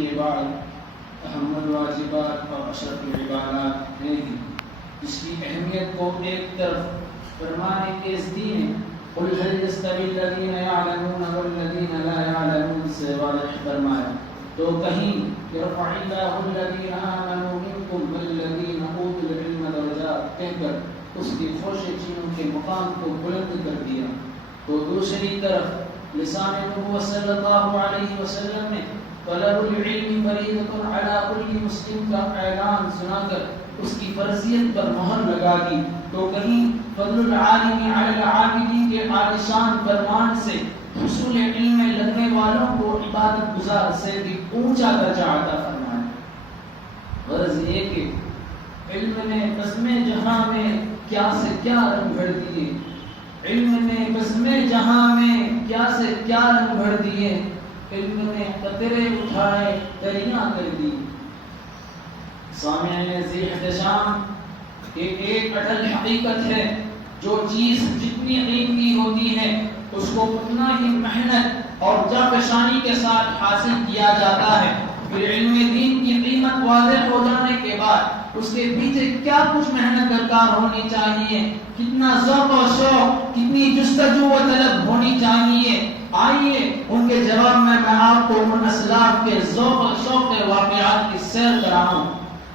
کے بعد اہم الواجبات اور اشرف العبادات ہیں ہی، اس کی اہمیت کو ایک طرف فرمانے کے اس دین قل هل يستوي الذين يعلمون والذين لا يعلمون سے واضح فرمایا تو کہیں يرفع الله الذين آمنوا منكم والذين اوتوا العلم درجات کہہ کر اس کی خوش چینوں کے مقام کو بلند کر دیا، تو دوسری طرف لسان نبوت صلی اللہ علیہ وسلم نے طلب العلم فریضۃ علی کل مسلم کا اعلان سنا کر اس کی فرضیت پر مہر لگا دی، تو کہیں فضل العالم علی العابد کے عالیشان فرمان سے حصول علم میں لگنے والوں کو عبادت گزار سے بھی اونچا درجہ عطا فرمایا۔ غرض یہ کہ علم نے بزم جہاں میں کیا سے کیا رنگ بھر دیے، علم نے بزم جہاں میں کیا سے کیا رنگ بھر دیے، علم نے قطرے اٹھائے دریا کر دی۔ سامعین ذی احتشام ایک اٹل حقیقت ہے، جو چیز جتنی قیمتی ہوتی ہے اس کو اتنا ہی محنت اور جانفشانی کے ساتھ حاصل کیا جاتا ہے۔ پھر علم دین کی قیمت واضح ہو جانے کے بعد اس کے پیچھے کیا کچھ محنت درکار ہونی چاہیے، کتنا ذوق و شوق، کتنی جستجو و طلب ہونی چاہیے، آئیے ان کے جواب میں آپ کو ان اسلاف کے ذوق و شوق کے واقعات کی سیر کراؤں۔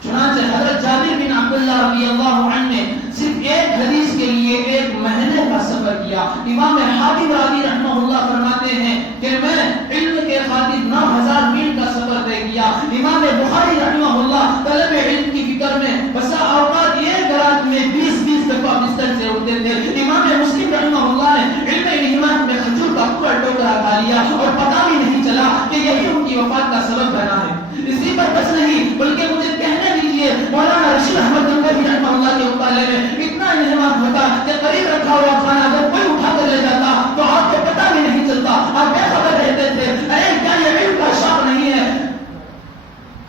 چنانچہ حضرت جابر بن عبداللہ رضی اللہ عنہ نے صرف ایک حدیث کے لیے ایک مہینے کا سفر کیا۔ امام حاتم راضی رحمہ اللہ فرماتے ہیں کہ میں علم کے خاطر 9000 میل کا سفر طے کیا۔ امام بخاری رحمہ اللہ طلب علم کی فکر میں بسا اوقات ایک رات میں 20 دفعہ بستر سے اٹھتے تھے۔ امام مسلم رحمہ اللہ نے علم علمات میں کھجور کا پورا ٹوکرا کھا لیا اور پتہ بھی نہیں چلا کہ یہی ان کی وفات کا سبب بنا ہے۔ اسی پر بس نہیں بلکہ مجھے کہنے دیجیے مولانا رشید احمد گنگوہی رحمہ اللہ کے مطالعے میں اتنا انہمام ہوتا کہ قریب رکھا ہوا کھانا اگر کوئی اٹھا کر لے جاتا تو آپ کو پتہ بھی نہیں چلتا، آپ بے خبر رہتے تھے۔ ارے کیا یہ علم کا شوق نہیں ہے؟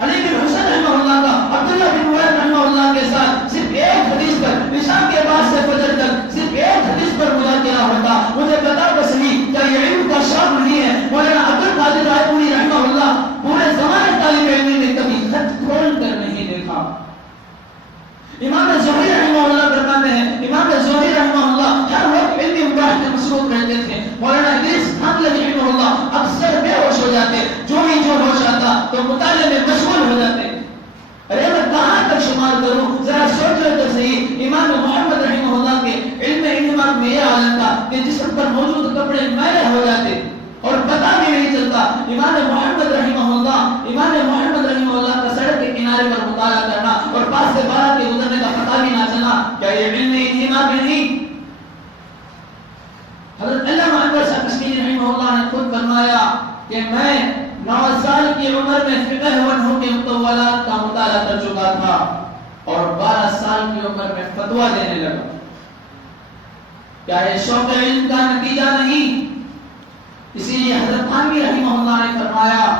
علی بن حسین رحمہ اللہ کا عبداللہ بن عمر رحمہ اللہ کے ساتھ صرف ایک حدیث پر عشاء کے بعد سے فجر تک صرف ایک حدیث پر مذاکرہ ہوتا۔ مجھے پتا بس نہیں کیا یہ علم کا شوق نہیں ہے؟ مولانا عبد القادر رائے پوری رحمہ اللہ پورے زمانے طالب علم نے کبھی خط کھول کر نہیں دیکھا۔ امام زہری رحمہ اللہ فرماتے ہیں امام زہری رحمہ اللہ ہر وقت علمی مباحث میں مصروف رہتے تھے۔ مولانا ادریس حنبلی رحمہ اللہ اکثر بے ہوش ہو جاتے، جو ہی جو ہوش آتا تو مطالعے میں مشغول ہو جاتے۔ ارے میں کہاں تک شمار کروں، ذرا سوچو تو صحیح۔ امام محمد رحمہ اللہ کے علم انہمام میں یہ حالت تھا کہ جسم پر موجود کپڑے میلے ہو جاتے اور پتہ بھی نہیں چلتا۔ امام محمد رحمہ اللہ کا سڑک کے کنارے پر مطالعہ کرنا اور پاس سے باہر کے گزرنے کا پتہ بھی نہ چلا، کیا یہ علم انہمام نہیں؟ حضرت علامہ انور شاہ کشمیری رحمہ اللہ نے خود فرمایا کہ میں 9 سال کی عمر میں فقہ و نحو کے مطولات کا مطالعہ کر چکا تھا اور 12 سال کی عمر میں فتویٰ دینے لگا۔ کیا یہ شوق علم کا نتیجہ نہیں؟ اسی لیے حضرت تھانوی رحمہ اللہ نے فرمایا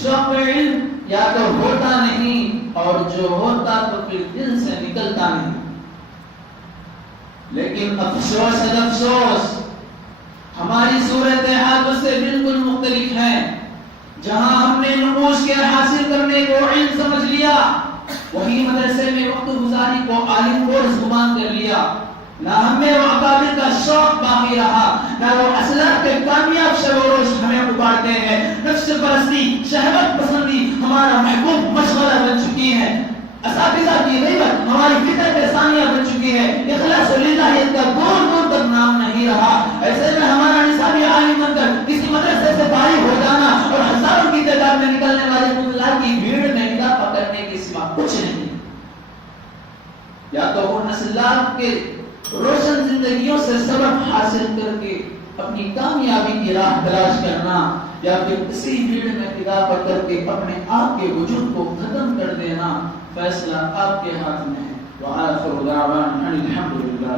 شوق علم یا تو ہوتا نہیں اور جو ہوتا تو پھر دل سے نکلتا نہیں۔ لیکن افسوس ہے افسوس، ہماری صورتحال اس سے بالکل مختلف ہے۔ جہاں ہم نے نموز کے حاصل کرنے کو علم سمجھ لیا، وہی مدرسے میں وقت گزاری کو عالم کورس زبان کر لیا۔ نہ ہمیں وہ اکابر کا شوق باقی رہا، نہ وہ اسلاف کے کامیاب شب و روز ہمیں ابھارتے ہیں۔ نفس پرستی، شہوت پسندی ہمارا محبوب مشغلہ بن چکی ہے۔ اساتذہ کی غیبت ہماری فطرت ثانیہ بن چکی ہے۔ اخلاص للہیت کا دور دور تک نام نہیں رہا۔ ایسے میں ہمارا نصابی عالم بن کر کسی مدرسے سے فارغ ہو جانا اور ہزاروں کی تعداد میں نکلنے والے مطلع کی بھیڑ میں اضافہ کرنے کے سوا کچھ نہیں۔ یا تو ان اسلاف کے روشن زندگیوں سے سبق حاصل کر کے اپنی کامیابی کی راہ تلاش کرنا، یا پھر اسی بھیڑ میں اضافہ کر کے اپنے آپ کے وجود کو ختم کر دینا۔ فیصلہ آپ کے ہاتھ میں ہے۔ وآخر دعوانا الحمدللہ۔